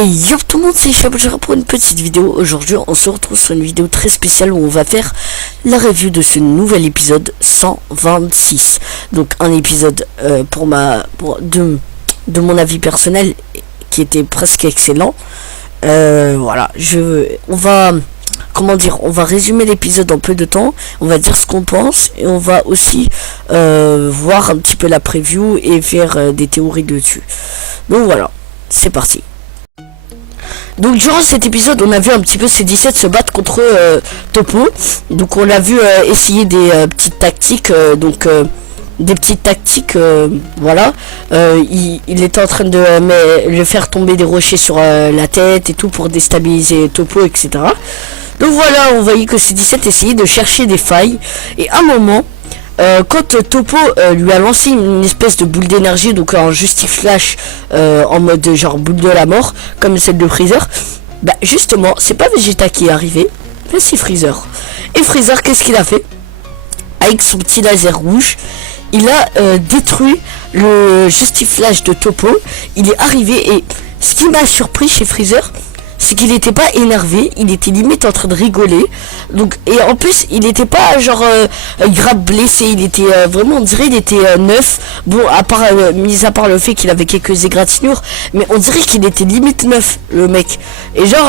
Et yo tout le monde, c'est Chabouchara pour une petite vidéo. Aujourd'hui on se retrouve sur une vidéo très spéciale où on va faire la review de ce nouvel épisode 126. Donc un épisode de mon avis personnel qui était presque excellent. Voilà, on va résumer l'épisode en peu de temps, on va dire ce qu'on pense et on va aussi voir un petit peu la preview et faire des théories dessus. Donc voilà, c'est parti. Donc durant cet épisode on a vu un petit peu C17 se battre contre Topo. Donc on l'a vu essayer des petites tactiques, voilà. Il était en train de le faire tomber des rochers sur la tête et tout pour déstabiliser Topo, etc. Donc voilà, on voyait que C17 essayait de chercher des failles. Et à un moment, quand Topo lui a lancé une espèce de boule d'énergie, donc un Justiflash en mode genre boule de la mort, comme celle de Freezer, bah justement, c'est pas Vegeta qui est arrivé, mais c'est Freezer. Et Freezer, qu'est-ce qu'il a fait? Avec son petit laser rouge, il a détruit le Justiflash de Topo. Il est arrivé et ce qui m'a surpris chez Freezer, c'est qu'il n'était pas énervé, il était limite en train de rigoler. Donc, et en plus, il n'était pas genre grave blessé, il était vraiment, on dirait, il était neuf. Bon, mis à part le fait qu'il avait quelques égratignures, mais on dirait qu'il était limite neuf, le mec. Et genre,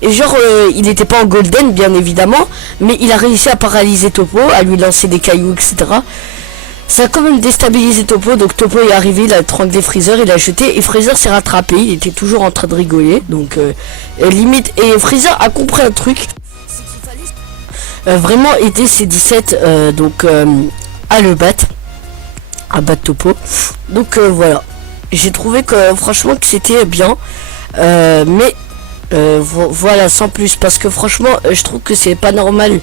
il n'était pas en golden, bien évidemment, mais il a réussi à paralyser Topo, à lui lancer des cailloux, etc. Ça a quand même déstabilisé Topo, donc Topo est arrivé, il a étranglé Freezer, il a jeté, et Freezer s'est rattrapé, il était toujours en train de rigoler, donc limite, et Freezer a compris un truc, c'est qu'il fallait vraiment aider C17, à le battre, Topo, donc voilà, j'ai trouvé que franchement que c'était bien, mais voilà, sans plus, parce que franchement, je trouve que c'est pas normal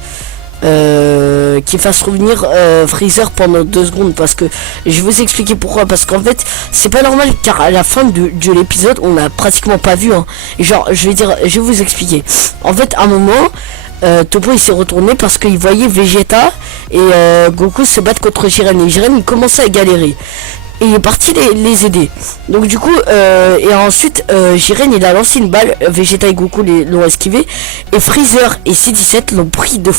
qu'il fasse revenir Freezer pendant 2 secondes, parce que je vais vous expliquer pourquoi. Parce qu'en fait c'est pas normal, car à la fin de l'épisode on a pratiquement pas vu, hein. Genre je vais vous expliquer. En fait à un moment Topo il s'est retourné parce qu'il voyait Vegeta et Goku se battre contre Jiren, et Jiren il commençait à galérer et il est parti les aider. Donc du coup et ensuite Jiren il a lancé une balle, Vegeta et Goku l'ont esquivé, et Freezer et C17 l'ont pris de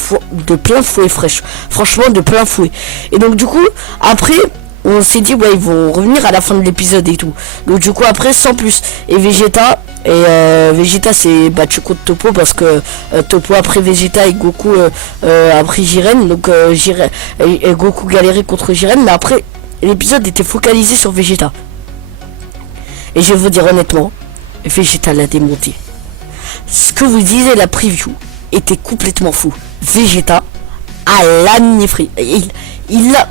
plein fouet, franchement de plein fouet. Et donc du coup après on s'est dit ouais, ils vont revenir à la fin de l'épisode et tout. Donc du coup après sans plus, et Vegeta s'est battu contre Topo, parce que Topo après Vegeta et Goku a pris Jiren, donc et Goku galérait contre Jiren, mais après l'épisode était focalisé sur Vegeta. Et je vais vous dire honnêtement, Vegeta l'a démonté. Ce que vous disiez la preview était complètement fou. Vegeta a laminé. Il l'a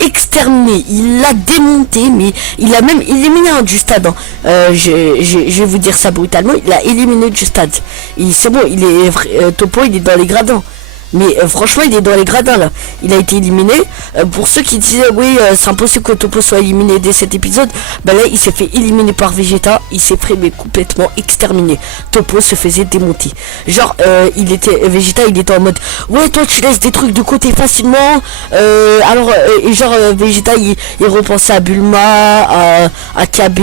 exterminé, il l'a démonté, mais il a même éliminé un du stade, hein. Je vais vous dire ça brutalement, il a éliminé du stade. C'est bon, Topo il est dans les gradins. Mais franchement il est dans les gradins là. Il a été éliminé. Pour ceux qui disaient oui c'est impossible que Topo soit éliminé dès cet épisode, bah là il s'est fait éliminer par Vegeta. Il s'est fait complètement exterminé. Topo se faisait démonter. Genre Vegeta il était en mode ouais toi tu laisses des trucs de côté facilement. Vegeta il repensait à Bulma, à KB,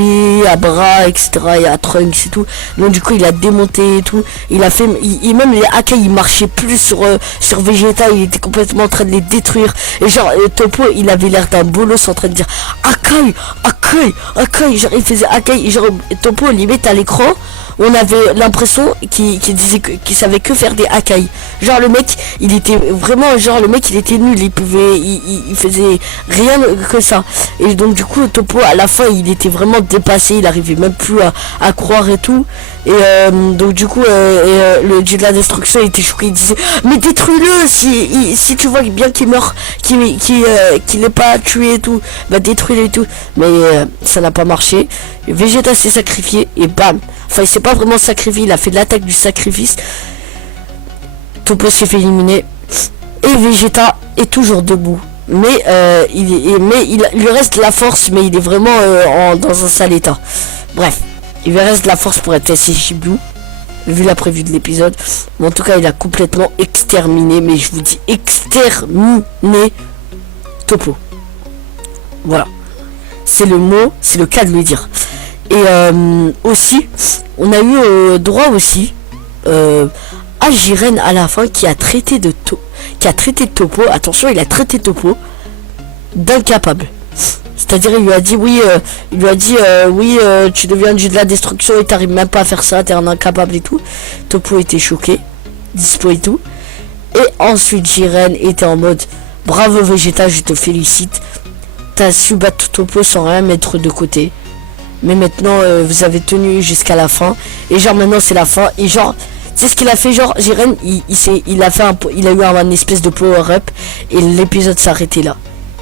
à Bra, etc. et à Trunks et tout. Donc du coup il a démonté et tout. Il a fait même les Akai il marchait plus sur Vegeta, il était complètement en train de les détruire. Et genre Topo il avait l'air d'un bolos en train de dire Akai, genre il faisait Akai, genre Topo limite à l'écran on avait l'impression qu'il disait qu'il savait que faire des Akai. Genre le mec il était vraiment, genre le mec il était nul, il faisait rien que ça. Et donc du coup Topo à la fin il était vraiment dépassé, il arrivait même plus à croire et tout. Et donc du coup le dieu de la destruction il était choqué, il disait mais détruis-le, si tu vois bien qu'il meurt, qu'il n'est pas tué et tout, bah détruis-le et tout. Mais ça n'a pas marché. Vegeta s'est sacrifié et bam, enfin il s'est pas vraiment sacrifié, il a fait de l'attaque du sacrifice. Topo s'est fait éliminer et Vegeta est toujours debout, mais il lui reste de la force, mais il est vraiment dans un sale état. Bref, il lui reste de la force pour être SCJ-Blue, vu la prévue de l'épisode. Mais en tout cas il a complètement exterminé, mais je vous dis exterminé Topo. Voilà, c'est le mot, c'est le cas de le dire. Et aussi, on a eu droit aussi à Jiren à la fin qui a traité de Toppo. Attention, il a traité Toppo d'incapable. C'est-à-dire il lui a dit oui, tu deviens dieu de la destruction et t'arrives même pas à faire ça, t'es un incapable et tout. Toppo était choqué, dispo et tout. Et ensuite Jiren était en mode bravo Vegeta, je te félicite. T'as su battre Toppo sans rien mettre de côté. Mais maintenant vous avez tenu jusqu'à la fin. Et genre maintenant c'est la fin. Et genre c'est ce qu'il a fait, genre Jiren il a eu un espèce de power up. Et l'épisode s'arrêtait là.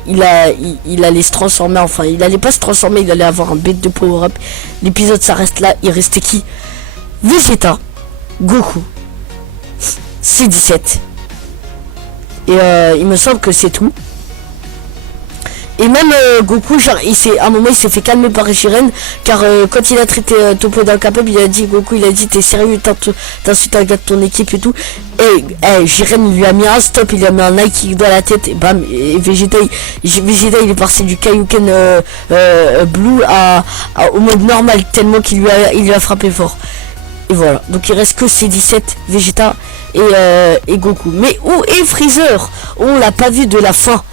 Il allait se transformer, enfin il allait pas se transformer, il allait avoir un bête de power up. L'épisode ça reste là, il restait qui? Vegeta, Goku, C17. Et il me semble que c'est tout. Et même Goku, genre, à un moment il s'est fait calmer par Jiren, car quand il a traité Toppo d'incapable, il a dit Goku, il a dit t'es sérieux, t'insultes un gars de ton équipe et tout. Et Jiren lui a mis un stop, il lui a mis un high kick dans la tête et bam, et Vegeta il est passé du Kaioken Blue au mode normal tellement qu'il lui a frappé fort. Et voilà, donc il reste que C17, Vegeta et Goku. Mais où est Freezer? On l'a pas vu de la fin.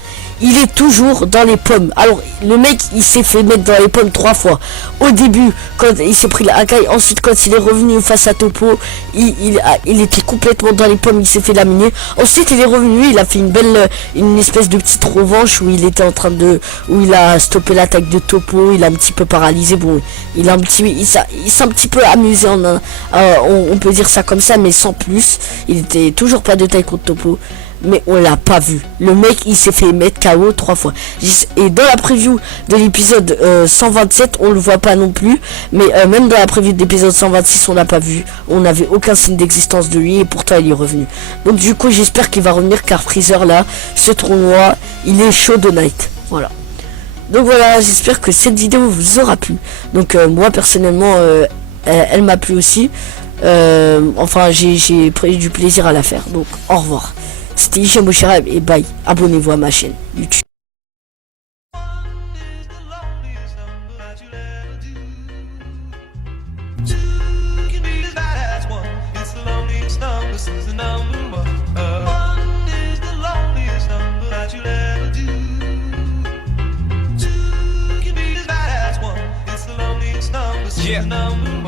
Il est toujours dans les pommes. Alors le mec il s'est fait mettre dans les pommes 3 fois. Au début quand il s'est pris la Hakai, ensuite quand il est revenu face à Toppo, il était complètement dans les pommes, il s'est fait laminer. Ensuite il est revenu, il a fait une espèce de petite revanche où il était en train où il a stoppé l'attaque de Toppo, il a un petit peu paralysé. Bon, il s'est un petit peu amusé on peut dire ça comme ça, mais sans plus. Il était toujours pas de taille contre Toppo. Mais on l'a pas vu. Le mec il s'est fait mettre KO 3 fois. Et dans la preview de l'épisode 127 on le voit pas non plus. Mais même dans la preview de l'épisode 126 on l'a pas vu. On n'avait aucun signe d'existence de lui. Et pourtant il est revenu. Donc du coup j'espère qu'il va revenir, car Freezer là, ce tournoi il est chaud de night. Voilà. Donc voilà, j'espère que cette vidéo vous aura plu. Donc moi personnellement elle m'a plu aussi. Enfin j'ai pris du plaisir à la faire. Donc au revoir. C'était Hicham Bouchara et bye. Abonnez-vous à ma chaîne YouTube. Yeah.